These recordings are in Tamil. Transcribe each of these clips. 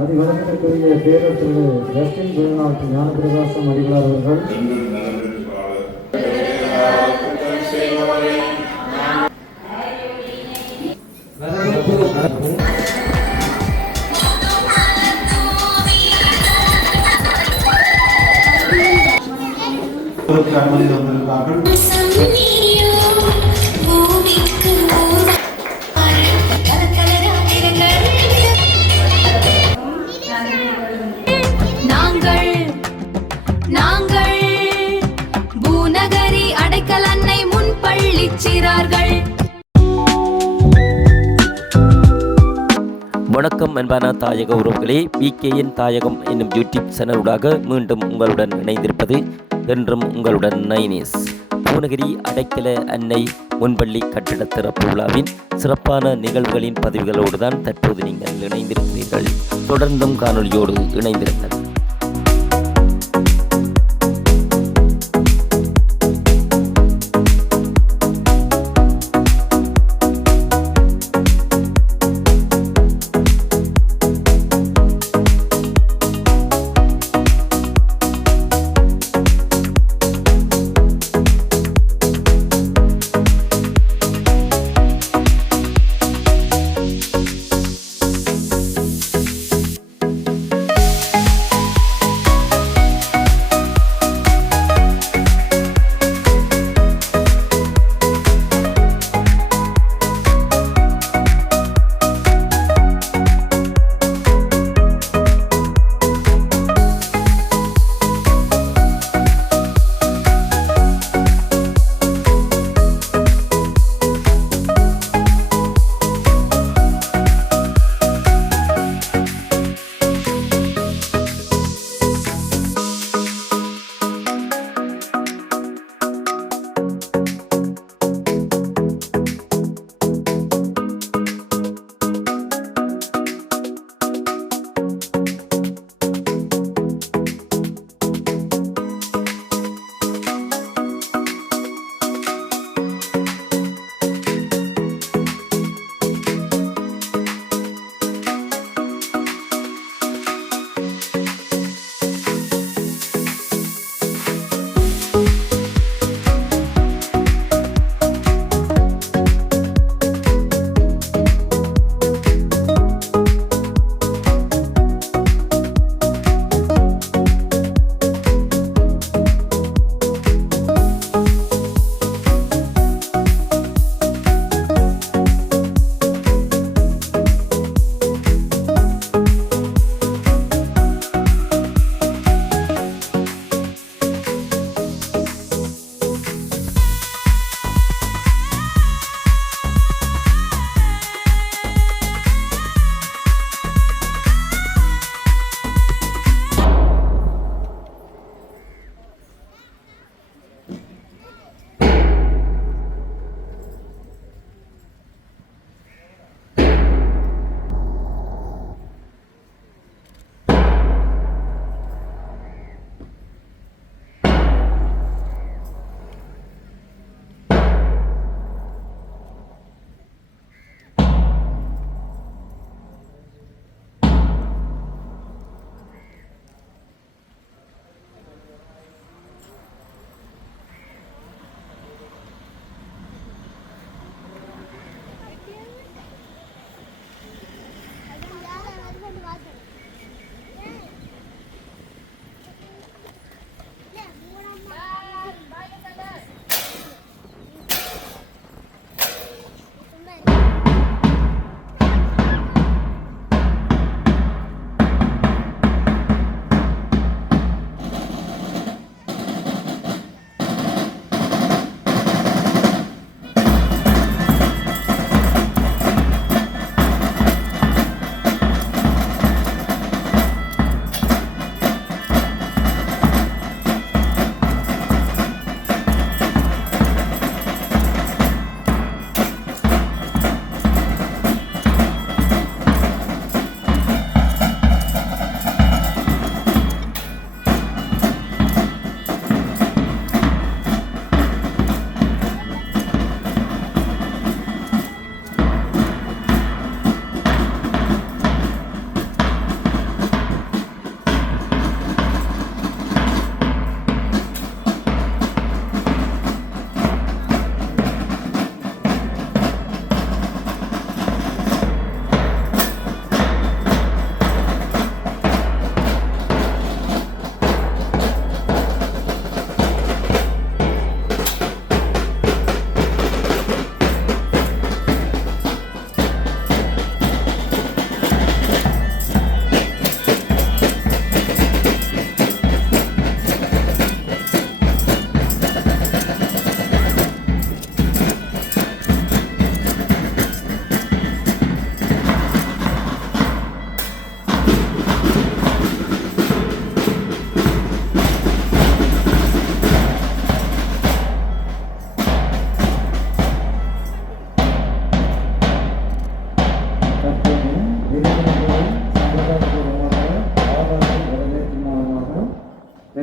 அதிவணக்கத்திற்குரிய பேரரசர்கள் ஜஸ்டின் பெருநாட்டு ஞானபிரகாசம் அடிகளார் அவர்கள் அனுமதி வந்திருந்தார்கள். நாங்கள் பூநகரி அடைக்கல் அன்னை முன்பள்ளி சிறார்கள். வணக்கம் அன்பான தாயக உறவுகளே, பிகேயின் தாயகம் என்னும் யூடியூப் சேனலுடாக மீண்டும் உங்களுடன் இணைந்திருப்பது என்றும் உங்களுடன் நைனேஸ். பூநகரி அடைக்கல அன்னை முன்பள்ளி கட்டிட திறப்பு விழாவின் சிறப்பான நிகழ்வுகளின் பதிவுகளோடு தான் தற்போது நீங்கள் இணைந்திருக்கிறீர்கள். தொடர்ந்தும் காணொலியோடு இணைந்திருங்கள்.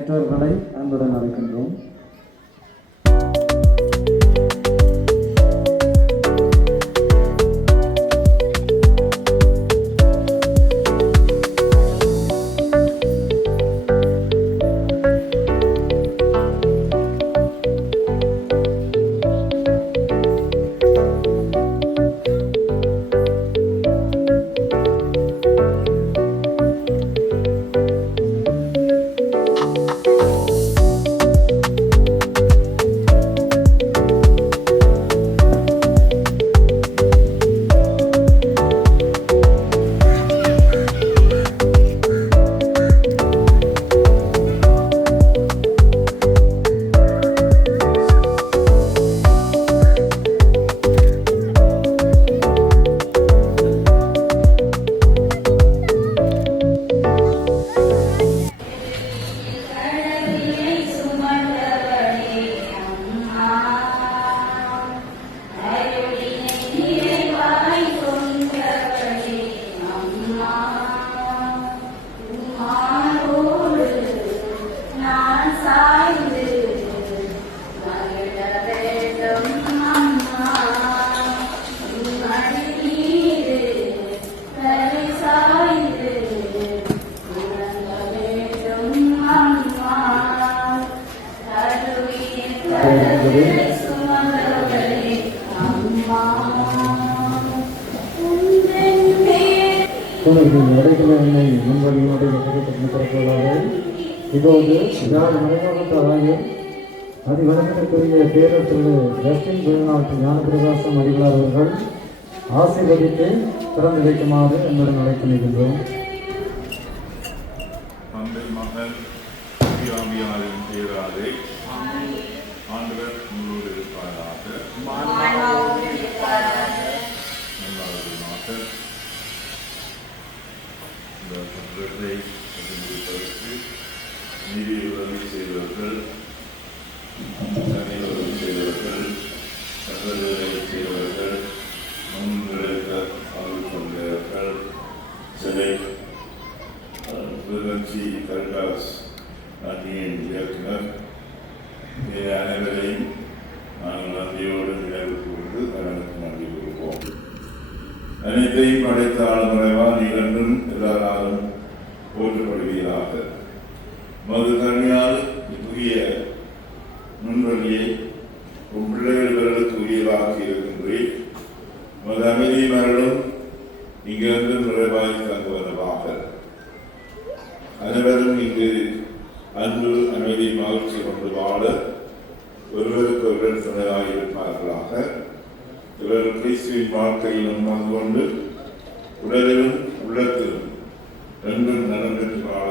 பெற்றோர்களை அன்புடன் அழைக்கின்றோம். இடைக்கில என்னை முன்வழியோடு திறப்பதாக இதோடு யார் மறைமுகத்தாராக அதிவணக்கத்திற்குரிய பேரத்திற்கு ஜஸ்டின் பெருநாட்டு ஞானபிரகாசம் அடிகளார் அவர்கள் ஆசீர்வதித்து திறந்து வைக்குமாறு என்னுடன் அழைத்து நிற்கின்றோம். ஆண்டவர் உங்களோடு இருப்பாராக. இந்த பத்திரத்தை முடிப்பதற்கு நிதி உதவி செய்தவர்கள், தனி உதவி செய்தவர்கள், சகோதரை செய்தவர்கள், முன்னிலைக்க ஆய்வு கொண்டவர்கள், சிலை புரட்சி கர்காஸ் அணியின் இயக்குனர் அனைவரையும் நாங்கள் நன்றியோடு நினைவு கூர்ந்து கடனுக்கு நன்றி கொடுப்போம். அனைத்தையும் படைத்த ஆளுமுறைவா நீர் என்றும் எல்லாராலும் போற்றப்படுவீராக. மது கருணையால் புதிய முன்வழியை உன் பிள்ளைகளுக்கு உரியவாக்கி இருக்கின்றேன். மது அமைதி மரலும் இங்கிருந்து நிறைவாய் தங்குவதாக. அனைவரும் இங்கு அன்பு அமைதி மகிழ்ச்சி கொண்டு வாழ ஒருவருக்கு ஒருவர் துணையாக இருப்பார்களாக. இவர் கிறிஸ்துவின் வாழ்க்கையிலும் பங்கு கொண்டு உடலிலும் உள்ளத்திலும் என்றும் நலம் பெற்று வாழ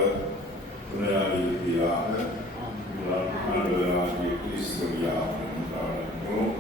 துணையாக இருப்பீராக. ஆண்டவராகிய கிறிஸ்துவியாக கொண்டாடுகிறோம்.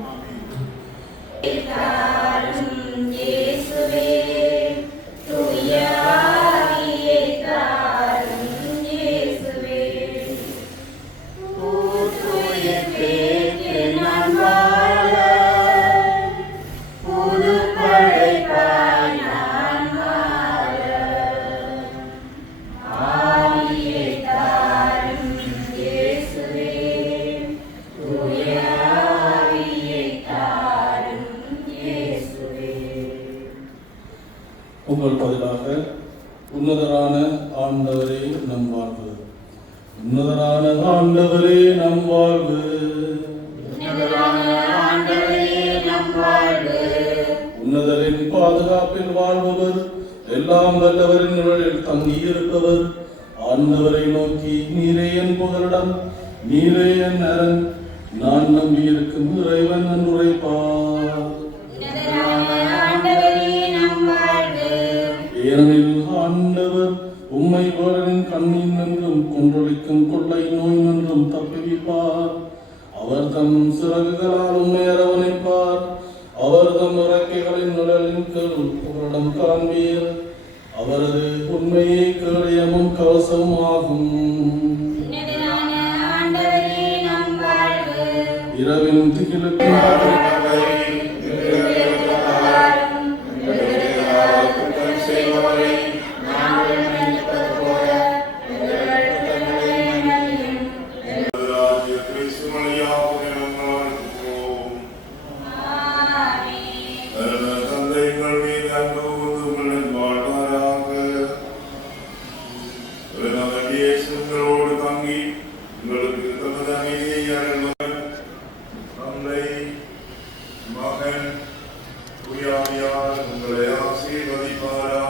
உங்கள் பதிலாக உன்னதரான ஆண்டவரே நம் வாழ்வு, உன்னதரான ஆண்டவரே நம் வாழ்வு, உன்னதரின் பாதுகாப்பில் வாழ்பவர், எல்லாம் வல்லவரின் நிழலில் தங்கியிருப்பவர், ஆண்டவரை நோக்கி நீரே என் புகலிடம், நீரே என் அரண், நான் நம்பியிருக்கும் இறைவன் என்று உரைப்பார். ஏனெனில் ஆண்டவர் உம்மை வேடனின் கண்ணின் நின்றும் கொன்றொழிக்கும் கொள்ளை நோய் நின்றும் தப்புவிப்பார். அவர் தம் சிறகுகளால் உம்மை அரவணைப்பார். அவர் தம் இறக்கைகளின் நிழலின் கீழ் புகலிடம் காண்பீர். அவரது உண்மையே கேடயமும் கவசமும் ஆகும். இரவின் திகிலுக்கு தூயாவியார் உங்களை ஆசீர்வதிப்பாராக.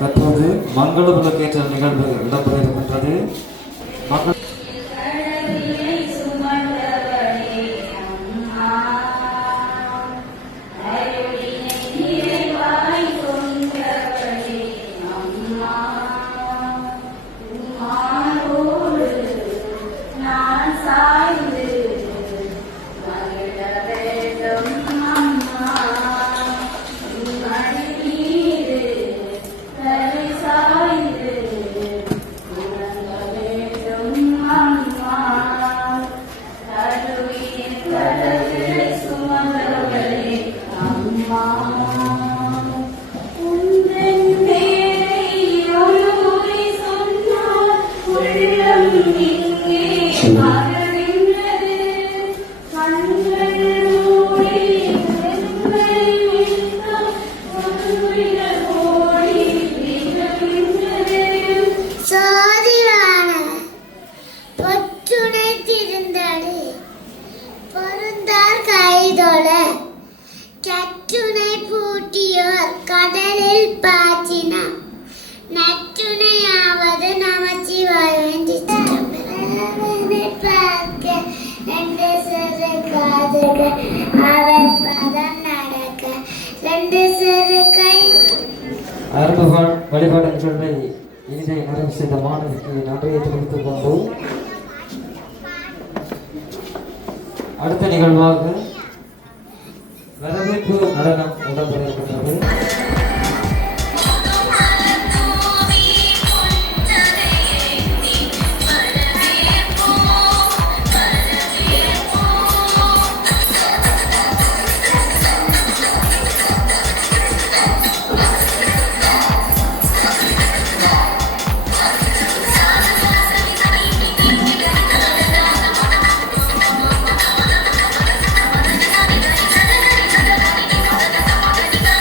தற்போது மங்கள விளக்கேற்ற நிகழ்வு இடம்பெற இருக்கின்றது. மங்கள கற்றுனை பூட்டியோர் கடலில் பாய்ச்சினார். நற்றுணையாவது நமச்சிவாயன் பார்க்க ரெண்டு சிறு காதுகள் அவர் பதம் நடக்க ரெண்டு சிறு கை. ஆரம்ப வழிபாடு நிகழ்வை இனிதை நிறைவு செய்த மாணவிக்கு நன்றியை தெரிவித்துக் கொண்டு அடுத்த நிகழ்வாக வரவேற்பு நடனம் இடம்பெற இருக்கின்றது. Thank you.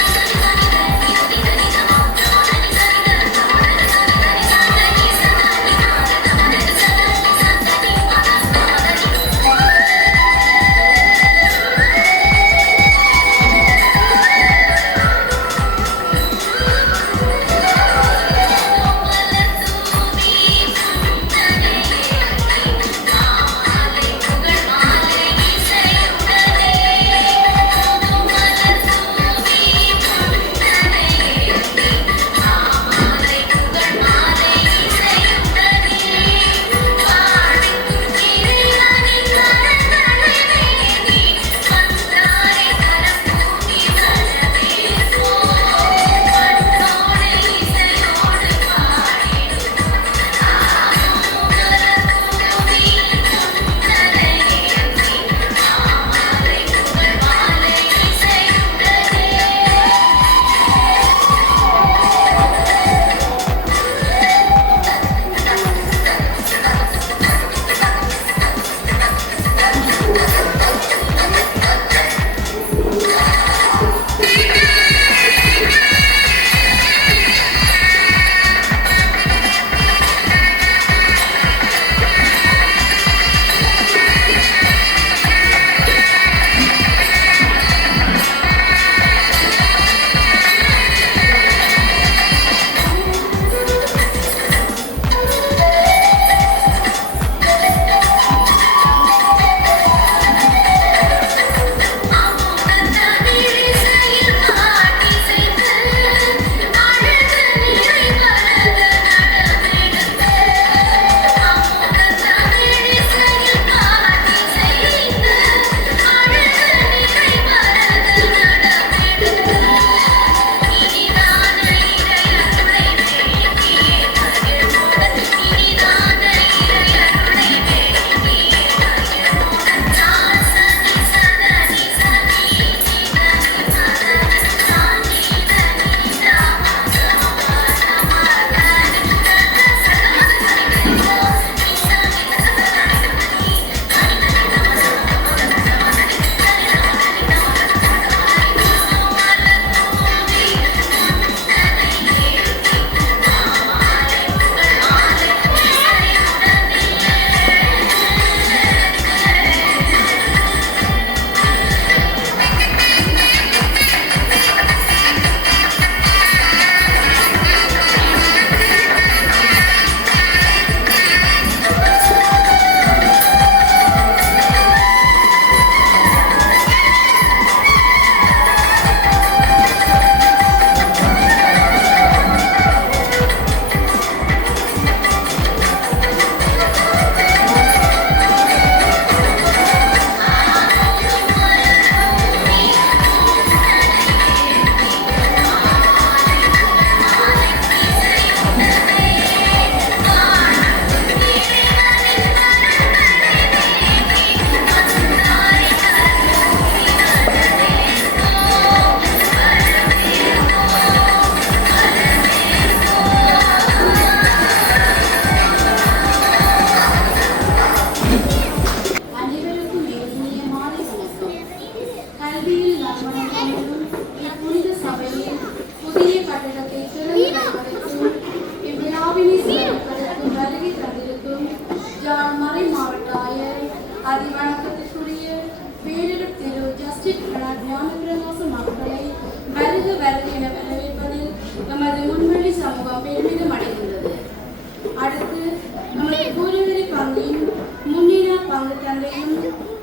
நமது பூர்வீக பங்கின் முன்னிற பங்கு தந்தையும்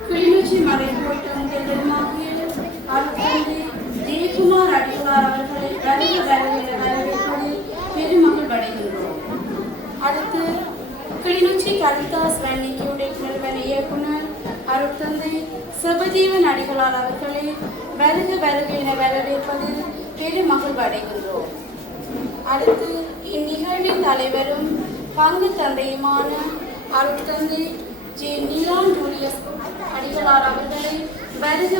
கிளிநொச்சி மறைக்கோட்டம் பெருமாகிய அருட்தந்தை ஜெயக்குமார் அடிகளார் அவர்களை வரவேற்பதில் பெருமகிழ் அடைகின்றோம். அடுத்து கிளிநொச்சி கரிதாஸ் வன்னிக்கையுடைய நிறுவன இயக்குனர் அருட்தந்தை சிவஜீவன் அடிகளார் அவர்களை வருக என வரவேற்பதில் பெருமகிழ் அடைகின்றோம். அடுத்து இந்நிகழ்வின் தலைவரும் பங்கு தந்தையுமான அருட்தந்தை ஜே நீலான் ஜூலியஸ் அடிகளார் அவர்களை வருக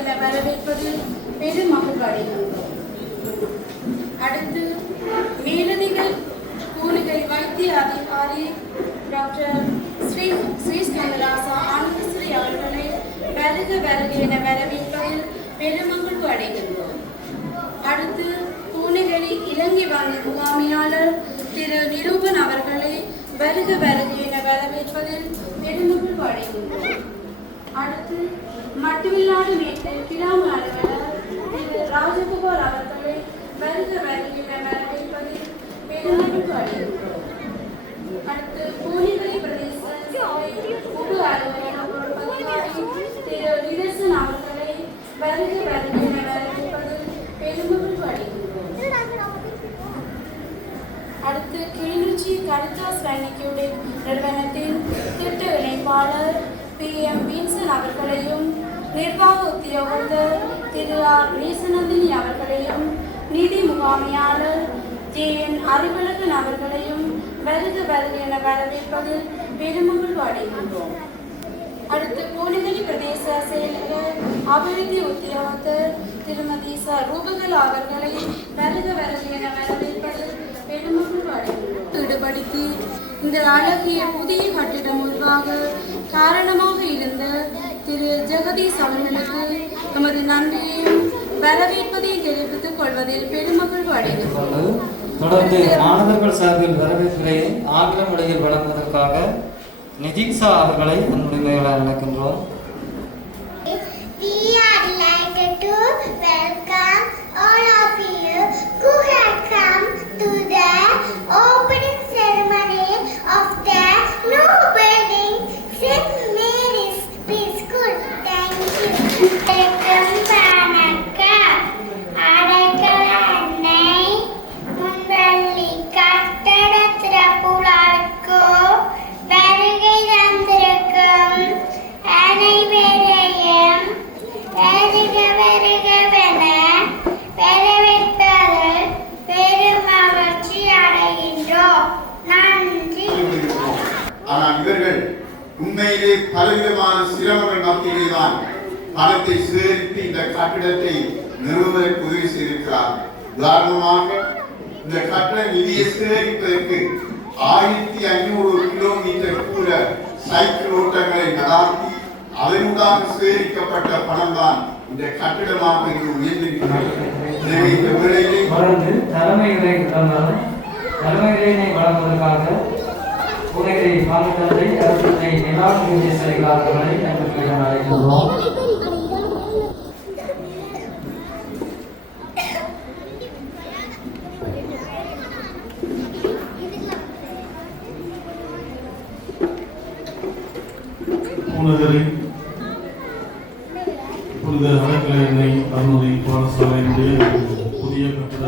என வரவேற்பதில் பெருமகிழ் அடைகின்றோம். அடுத்து மேலதிக பூனகிரி வைத்திய அதிகாரி டாக்டர் ஸ்ரீ ஸ்கந்தராசா ஆனந்தஸ்ரீ அவர்களை வருக என வரவேற்பதில் பெருமகிழ்வு அடைகின்றோம். அடுத்து பூனகிரி இலங்கை வங்கி முகாமியாளர் திரு நிரூபன் அவர்களை வருக என வரவேற்பதில் பெருமகிழ்வு அடைகின்றோம். அடுத்து மட்டுமில்லாத மேற்கு கிராம அலுவலர் திரு ராஜகோபால் அவர்களை வருக என வரவேற்பதில் பெருமகிழ்வு அடைகின்றோம். அடுத்து பூனகிரி பிரதேச உப அலுவலர் திரு நிதர்சன் அவர்களை வருக என வரவேற்பதில் பெருமகிழ்வு அடைகின்றோம். அடுத்து கிளிநொச்சி கரிதாஸ் வன்னிக்கையுடைய நிறுவனத்தின் திட்ட இணைப்பாளர் PM வின்சன் அவர்களையும் நிர்வாக உத்தியோகத்தர் திரு R நேசநந்தினி அவர்களையும் நிதி முகாமியாளர் JN அறிவழகன் அவர்களையும் வருக என வரவேற்பதில் பெருமகிழ்வு அடைகின்றோம். அடுத்து பூனகிரி பிரதேச செயலக அபிவிருத்தி உத்தியோகத்தர் திருமதி ரூபகலா அவர்களை வருக என வரவேற்பதில் பெருமகிழ்வு அடைகின்றோம். ஈடுபடுத்தி இந்த அழகிய புதிய கட்டிடம் உருவாக காரணமாக இருந்த திரு ஜெகதீஷ் அவர்களுக்கு நமது நன்றியையும் வரவேற்பதையும் தெரிவித்துக் கொள்வதில் பெருமகிழ்வு அடைகின்றோம். தொடர்ந்து மாணவர்கள் சார்பில் வரவேற்புரை ஆங்கில மொழியில் வழங்குவதற்காக நிதிக்ஷா அவர்களை முன்னுரிமையாக அழைக்கின்றோம். We are delighted to welcome all of you who have come to the opening ceremony of the new building St. Mary's Preschool. Thank you. அடைக்கல அன்னை முன்பள்ளி கட்டட திறப்புலாவுக்கு வருகை தந்திருக்கும் அனைவரையும் வருகவென வரவேற்பதில் பெரும் மகிழ்ச்சி அடைகின்றோம். நன்றி. ஆனால் இவர்கள் உண்மையிலே பலவிதமான சிரமங்கள் மத்தியிலேதான் பணத்தை சேகரித்து இந்த கட்டிடத்தை நிறுவுவதற்கு உதவி செய்திருக்கிறார். உதாரணமாக இந்த கட்டிட நிதியை சேகரிப்பதற்கு 1500 கிலோமீட்டர் தூர சைக்கிள் ஓட்டங்களை நடாத்தி அதனூடாக சேகரிக்கப்பட்ட பணம் தான் இந்த கட்டிடமாக இங்கு உயர்ந்திருக்கிறது. எனவே இந்த வேளையிலே தலைமையிலே வழங்குவதற்காக பூனகிரி பாலத்தந்தை அருட்தந்தை நிலான் ஜூலியஸ் அவர்களை அழைக்கின்றோம். பூனகிரி புனித அடைக்கல எண்ணெய் அருள்மொழி பாடசாலையினுடைய புதிய கட்டிட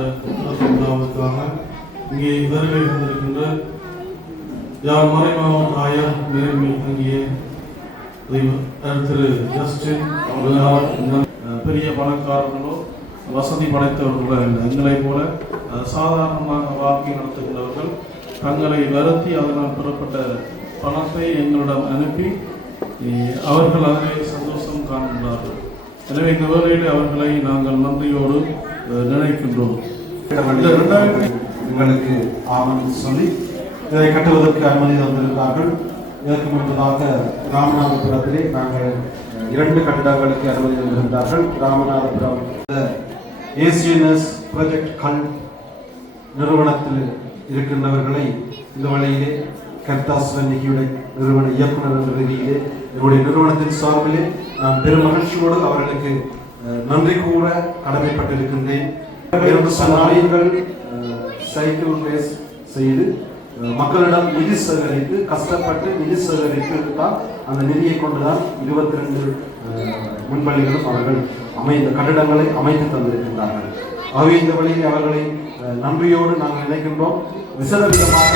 விழாவுக்காக இங்கே வருகை வந்திருக்கின்ற யார் மறைமாவட்ட ஆயர் நேர்மை தங்கிய திரு ஜஸ்டின் பெரிய பணக்காரர்களோ வசதி படைத்தவர்களோ எங்களை போல சாதாரணமாக வாழ்க்கை நடத்துகின்றவர்கள் தங்களை வருத்தி அதனால் பெறப்பட்ட பணத்தை எங்களிடம் அனுப்பி அவர்கள் அதிலே சந்தோஷம் காண்கின்றார்கள். எனவே இந்த வேளையில் அவர்களை நாங்கள் நன்றியோடு நினைக்கின்றோம். எங்களுக்கு ஆவணம் சொல்லி இதை கட்டுவதற்கு அனுமதி தந்திருந்தார்கள். இதற்கு முன்பதாக ராமநாதபுரத்திலே நாங்கள் 2 கட்டிடங்களுக்கு அனுமதி தந்திருந்தார்கள். ராமநாதபுரம் ஏசியன்எஸ் ப்ராஜெக்ட் கண் நிறுவனத்தில் இருக்கின்றவர்களை இந்த வழியிலே கரிதாஸ் வன்னிக்கையுடைய நிறுவன இயக்குனர் என்ற ரீதியிலே என்னுடைய நிறுவனத்தின் சார்பிலே நான் பெரும் மகிழ்ச்சியோடு அவர்களுக்கு நன்றி கூற கடமைப்பட்டிருக்கின்றேன். சைக்கிள் ரேஸ் செய்து மக்களிடம் நிதி சேகரித்து கஷ்டப்பட்டு நிதி சேகரித்து தான் அந்த நிதியை கொண்டுதான் 22 முன்பள்ளிகளும் அவர்கள் கட்டிடங்களை அமைத்து தந்திருக்கின்றார்கள். ஆகவே இந்த வழியில் அவர்களை நன்றியோடு நாங்கள் நினைக்கின்றோம். விசேட விதமாக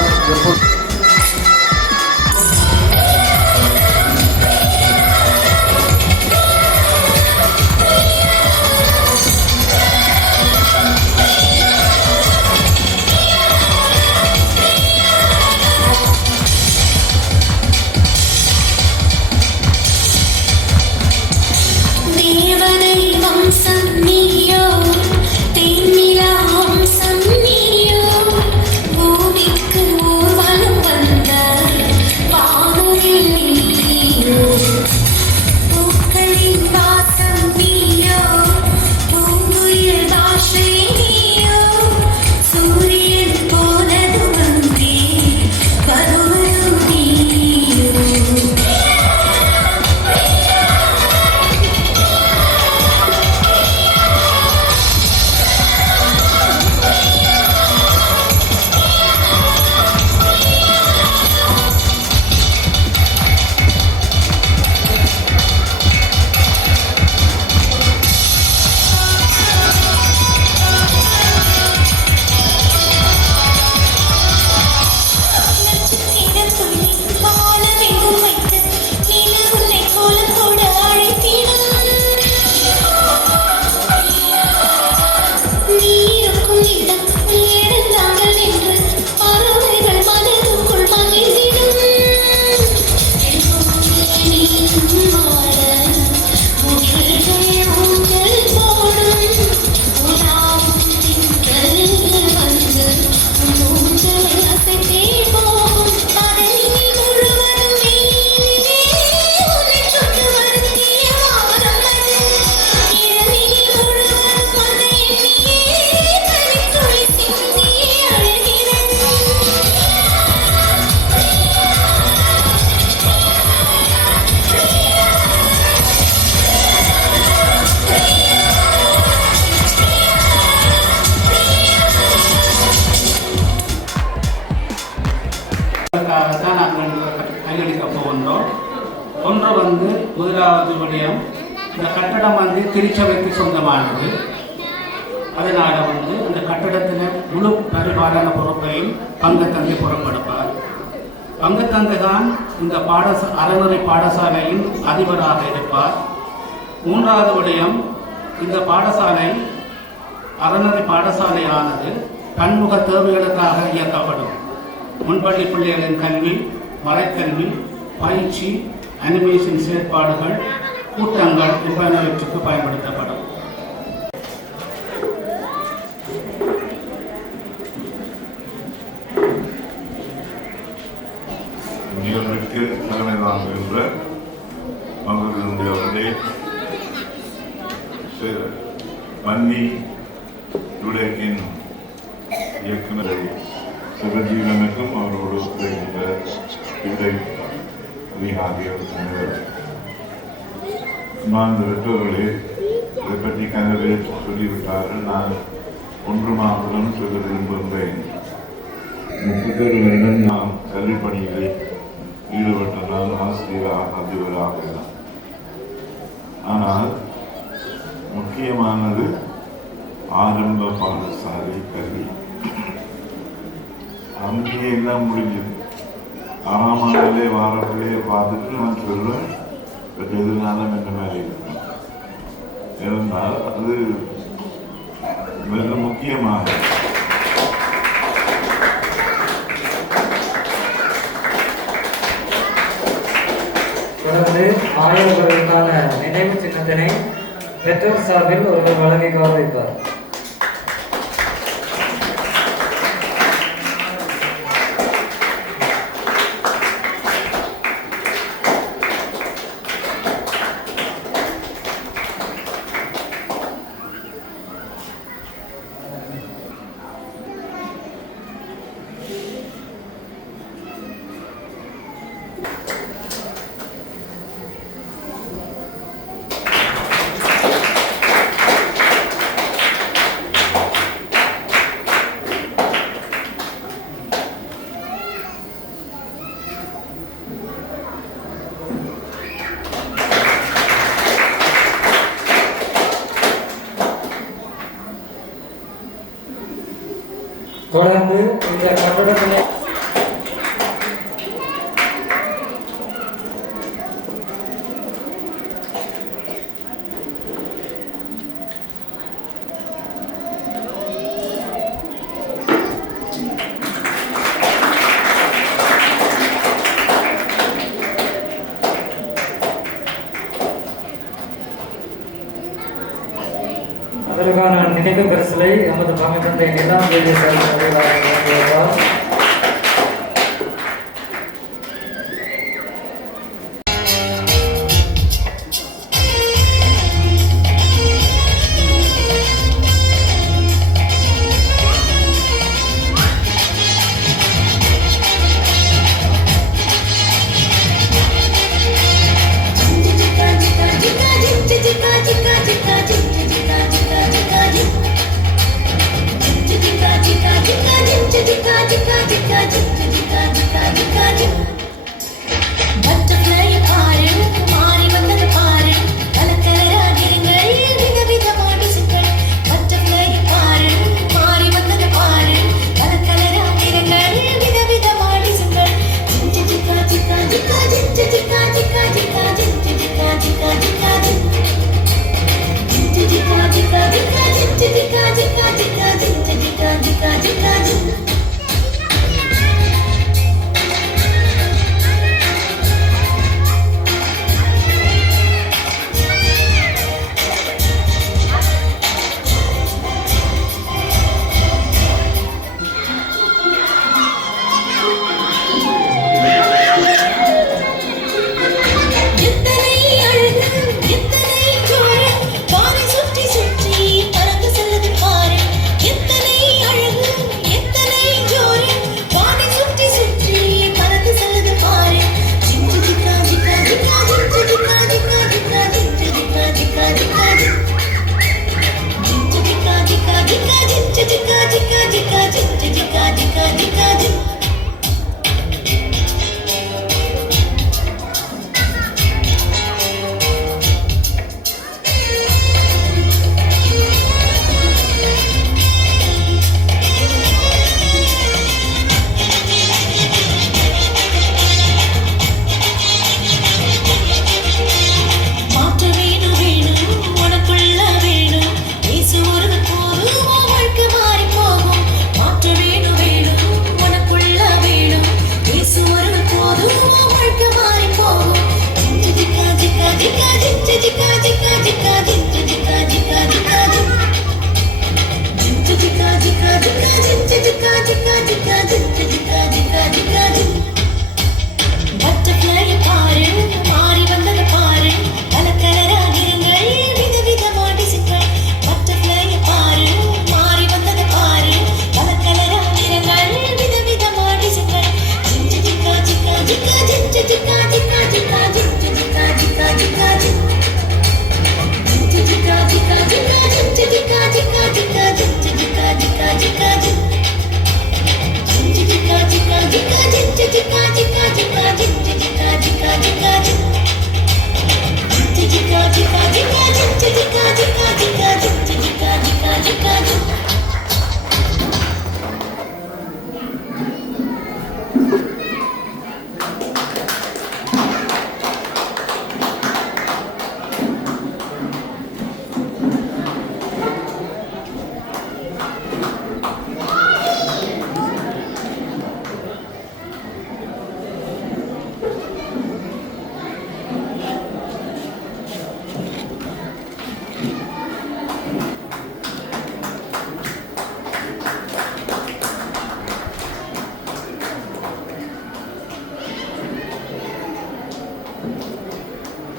தான் நாங்கள் கையளிக்க போகின்றோம். ஒன்று வந்து முதலாவது விடயம், இந்த கட்டடம் வந்து திருச்சபைக்கு சொந்தமானது. அதனால் வந்து அந்த கட்டடத்தில் முழு பரிபாலன பொறுப்பையும் பங்குத்தந்தை பொறுப்பெடுப்பார். பங்குத்தந்தை தான் இந்த அறநெறி பாடசாலையின் அதிபராக இருப்பார். மூன்றாவது விடயம், இந்த பாடசாலை அறநெறி பாடசாலையானது பன்முக தேவைகளுக்காக இயக்கப்படும். முன்பள்ளி பிள்ளைகளின் கல்வி, மறைக்கல்வி, பயிற்சி, அனிமேஷன் செயற்பாடுகள், கூட்டங்கள் என்பனவற்றுக்கு பயன்படுத்தப்படும். நிகழ்வுக்கு தலைமை தாங்குகின்ற அவர்களுடைய வன்னி துடைக்கின் இயக்குநரை சுகஜீவனுக்கும் அவரோடு ஒத்துழைக்கின்ற விடை ஆகியோர் நான் பெற்றோர்களே இதை பற்றி கனவே சொல்லிவிட்டார்கள். நான் ஒன்று மாத்திரம் சொல்ல விரும்புகின்றேன். 31 வருடம் நான் கல்வி பணிகளில் ஈடுபட்ட நான் ஆசிரியராக அதிபராக. ஆனால் முக்கியமானது ஆரம்ப பாடசாலை கல்வி. அங்கேயே எல்லாம் முடிஞ்சது. 6ஆம் ஆண்டிலே வாரத்திலே பார்த்துட்டு நான் சொல்வேன் எதிர்காலம் என்ற மாதிரி இருக்கும். இருந்தால் அது மிக முக்கியமாக தொடர்ந்து மாணவர்களுக்கான நினைவு சின்னத்தினை பெற்றோர் சார்பில் ஒருவர் வழங்கி கௌரவிப்பார். தொடர்ந்து இந்த கட்டடத்தினை அதற்கான நினைவு பரிசலை எமது தமிழ் தந்தை நிலாம் வழங்குகிறார்.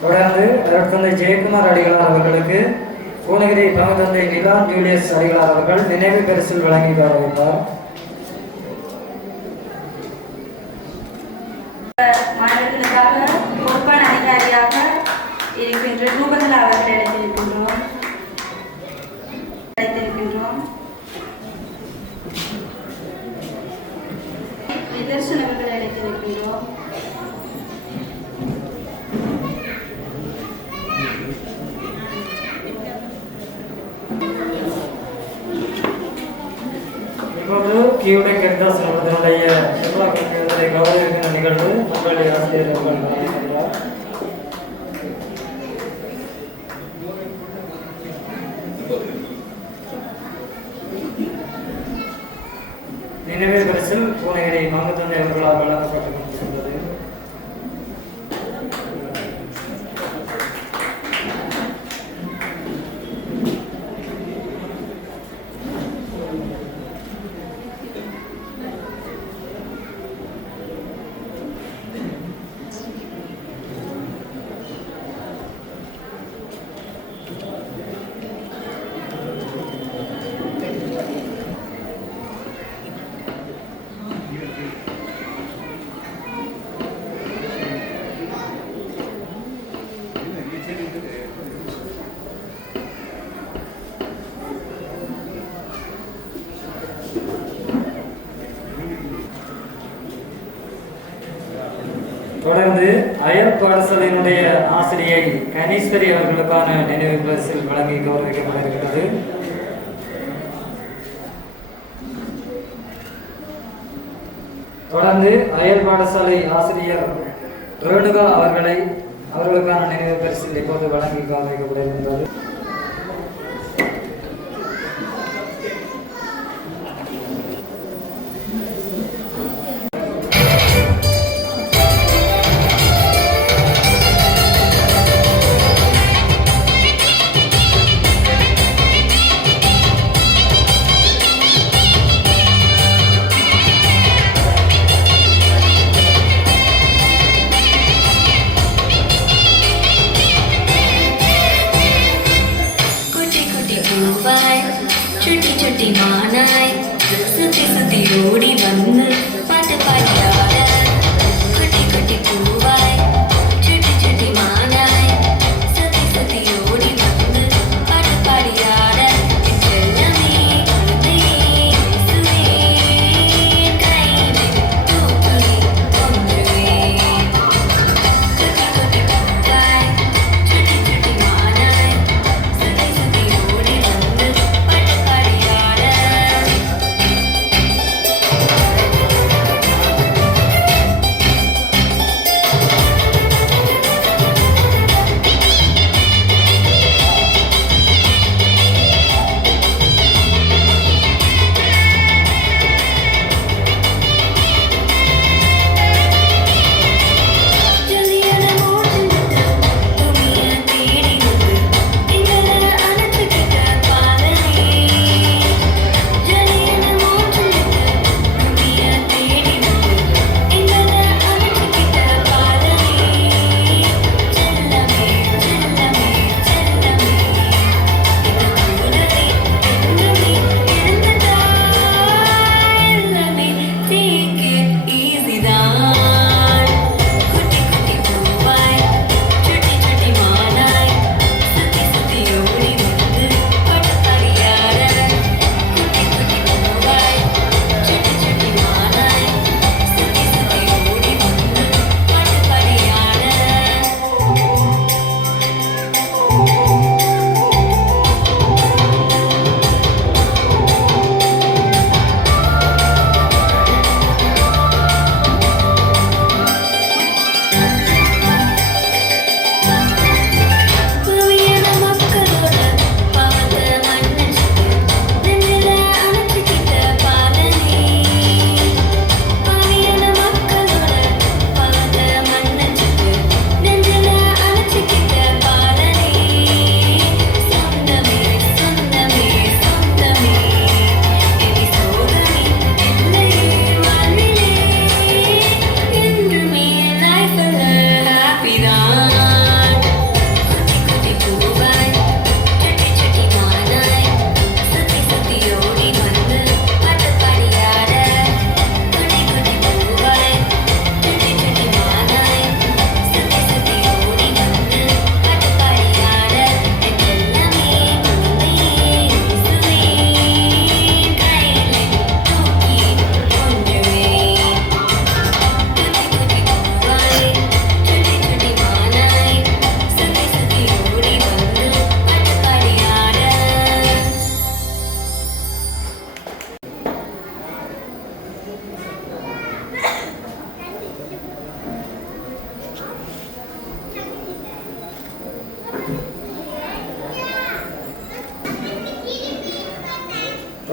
தொடர்ந்து தந்தை ஜெயக்குமார் அடிகளார் அவர்களுக்கு பூனகிரி தமிழ் தந்தை நிலான் ஜூலியஸ் அடிகளார் அவர்கள் நினைவு பரிசில் வழங்கி கௌரவித்தார். மாநிலத்திற்காக பொறுப்பான அதிகாரியாக இருக்கின்ற ரூபகலா அவர்கள் அழைத்திருக்கின்றோம். நிதர்சன அவர்கள் அழைத்திருக்கின்றோம். கியூடே கெர்தாஸ் என்பதனுடைய செல்வாக்கு கௌரவிக்கின்ற நிகழ்வு முன்பள்ளி ஆசிரியர் அவர்கள் வழங்குகின்றார். நினைவு பரிசில் பூனகிரி மங்கத்தந்தை அவர்களால் வழங்கப்பட்டுக் கொண்டிருக்கின்றது. தொடர்ந்து அயல் பாடசாலையினுடைய ஆசிரியை கணீஸ்வரி அவர்களுக்கான நினைவு பரிசில் வழங்கி கௌரவிக்கப்பட இருக்கிறது. தொடர்ந்து அயல் பாடசாலை ஆசிரியர் ரேணுகா அவர்களுக்கான நினைவு பரிசில் இப்போது வழங்கி கௌரவிக்கப்பட இருக்கின்றது.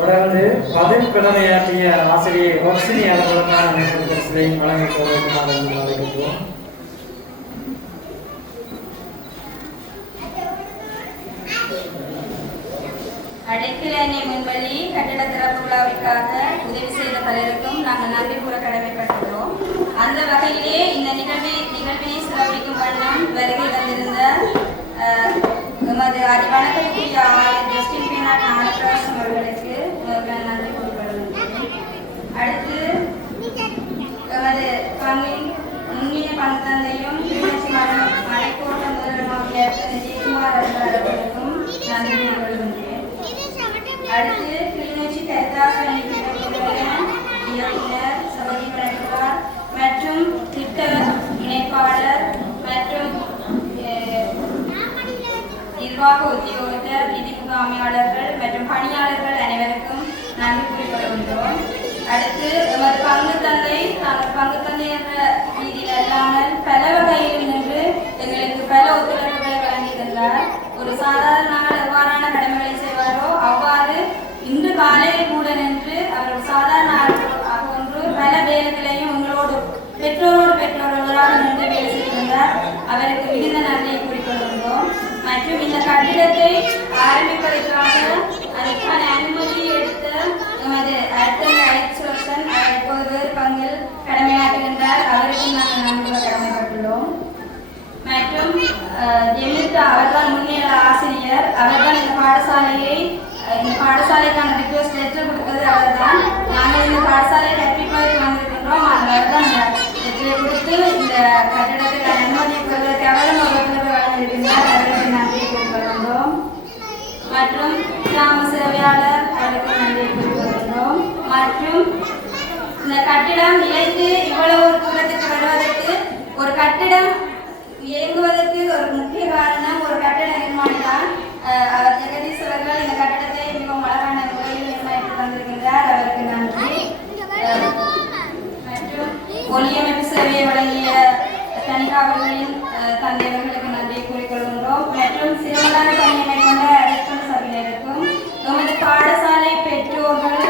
தொடர்ந்து பதில் கடமையாற்றிய ஆசிரியர் வர்ஷினி அவர்களுக்கான நினைவு பரிசிலையும் வழங்கிக் கொள்வதற்காக அழைக்கின்றோம். அடைக்கல அன்னை முன்வழி கட்டட திறப்பு விழாவிற்காக உதவி செய்த பலருக்கும் நாங்கள் நன்றி கூற கடமைப்பட்டுள்ளோம். அந்த வகையிலே இந்த நிகழ்வினை சிறப்பிக்கும் வண்ணம் வருகை தந்திருந்த எமது வணக்கத்துக்குரிய ஆயர் ஜஸ்டின் பீனாட் நாகராஜன் அவர்களுக்கு நன்றி கூறிக்கொள்கிறேன். அடுத்து எமது பங்கின் முன்னிய பந்தந்தையும் கிளிநொச்சி மலைக்கோட்ட முதல்வருமாகிய ஜெயக்குமார் அவர்களுக்கும் நன்றி கூறிக்கொள்கின்றேன். அடுத்து கிளிநொச்சி கருத்தாசன் இயக்குனர் சபதி வழங்குவார் மற்றும் திட்ட இணைப்பாளர் மற்றும் நிர்வாக உத்தியோகத்தர் நிதி முகாமையாளர்கள் மற்றும் பணியாளர்கள் அனைவருக்கும் நன்றி கூறிக்கொள்கின்றோம். அடுத்து எமது பங்கு தந்தை என்ற ரீதியில் அல்லாமல் பல வகையில் நின்று எங்களுக்கு பல ஒத்துழைப்புகளை வழங்கியிருந்தார். ஒரு சாதாரண நாள் எவ்வாறான கடமைகளை செய்வாரோ அவ்வாறு இன்று காலையில் கூட நின்று அவர் சாதாரண ஒன்று பல வேலைகளையும் உங்களோடு பெற்றோராக நின்று வேலை செய்திருந்தார். அவருக்கு மிகுந்த நன்றியை கூறிக்கொள்கின்றோம். மற்றும் இந்த கட்டிடத்தை ஆரம்பிப்பதற்காக அதற்கான அனுமதியை எடுத்த எமது ஐசோசன் இப்போது வேறு பங்கில் கடமையாற்றுகின்றார். அவருக்கும் நாங்கள் நன்றி கடமைப்பட்டுள்ளோம். மற்றும் ஜெமிதா அவர்தான் முன்னேற ஆசிரியர். அவர்தான் இந்த பாடசாலைக்கான ரிக்வெஸ்ட் லெட்டர் கொடுத்தது அவர்தான். நாங்கள் இந்த பாடசாலையை கற்பிப்பதற்கு வந்திருக்கின்றோம். அவர்தான் லெட்டரை கொடுத்து இந்த கட்டிடத்துக்கான அனுமதி பெறுவதற்கு அவரும் ஒரு ஒத்துழைப்பை வழங்கியிருக்கின்றார். அவருக்கு நன்றியை கூறிக்கொள்கின்றோம். மற்றும் கிராம சேவையாளர் அவருக்கு நன்றியை கூறிக்கொள்கின்றோம். மற்றும் இந்த கட்டிடம் நிலைத்து இவ்வளவு தூரத்துக்கு வருவதற்கு ஒரு கட்டிடம் இயங்குவதற்கு ஒரு முக்கிய காரணம் ஒரு கட்டட நிர்மாணிதான். அவர் ஜெகதீஷ் அவர்கள் இந்த கட்டடத்தை மிகவும் அழகான முறையில் நிர்மாணித்து தந்திருக்கின்றார். அவருக்கு நன்றி. மற்றும் ஒளியமைப்பு சேவையை வழங்கிய தனிகாவல்களின் தந்தையர்களுக்கு நன்றியை கூறிக்கொள்கின்றோம். மற்றும் சிறப்பான பணியினை கொண்ட அரசு சபையினருக்கும் எமது பாடசாலை பெற்றோர்கள்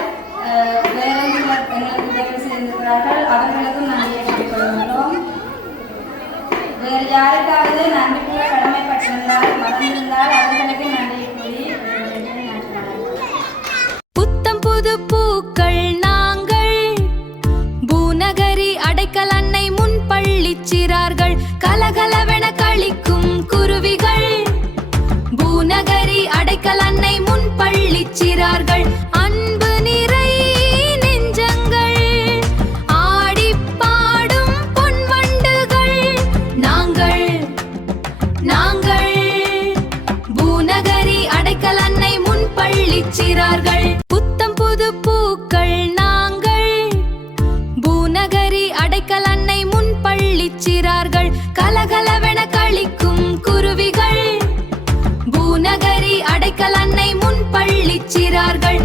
வேறும் எங்களுக்கு உதவி செய்திருக்கிறார்கள். அவர்களுக்கும் நன்றியை கூறிக்கொள்கின்றோம். வேறு யாருக்காவது நன்றி கூற கடமைப்பட்டிருந்தால் மறந்திருந்தால் அவர்களுக்கு நன்றியை கூறி புத்தம் புது பூக்கள் நாங்கள் பூநகரி அடைக்கல் அன்னை முன் பள்ளிச்சிறார்கள் கலகலவென கழிக்கும் குருவிகள் பூநகரி அடைக்கல் அன்னை முன் பள்ளிச்சிறார்கள் அன்பு நிறை நெஞ்சங்கள் ஆடிப்பாடும் பொன்வண்டுகள் நாங்கள் பூநகரி அடைக்கல் அன்னை முன் பள்ளிச்சிறார்கள் புத்தம் புது பூக்கள் நாங்கள் பூநகரி அடைக்கல் அன்னை முன் பள்ளிச்சிறார்கள் கலகலவென கழிக்கும் குருவிகள் பூநகரி அடைக்கல் அன்னை முன் பள்ளிச்சிறார்கள்